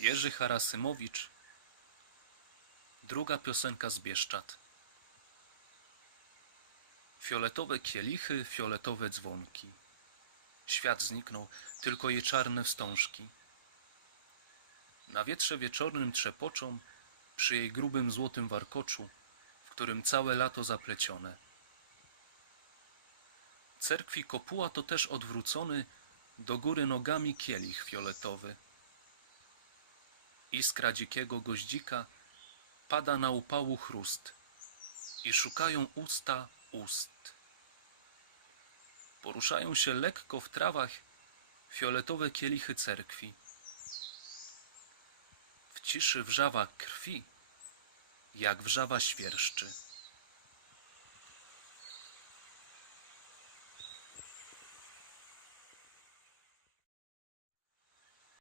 Jerzy Harasymowicz Druga piosenka z Bieszczad. Fioletowe kielichy, fioletowe dzwonki. Świat zniknął, tylko je czarne wstążki. Na wietrze wieczornym trzepoczą Przy jej grubym złotym warkoczu W którym całe lato zaplecione. Cerkwi kopuła to też odwrócony Do góry nogami kielich fioletowy Iskra dzikiego goździka pada na upału chrust i szukają usta ust. Poruszają się lekko w trawach fioletowe kielichy cerkwi. W ciszy wrzawa krwi, jak wrzawa świerszczy.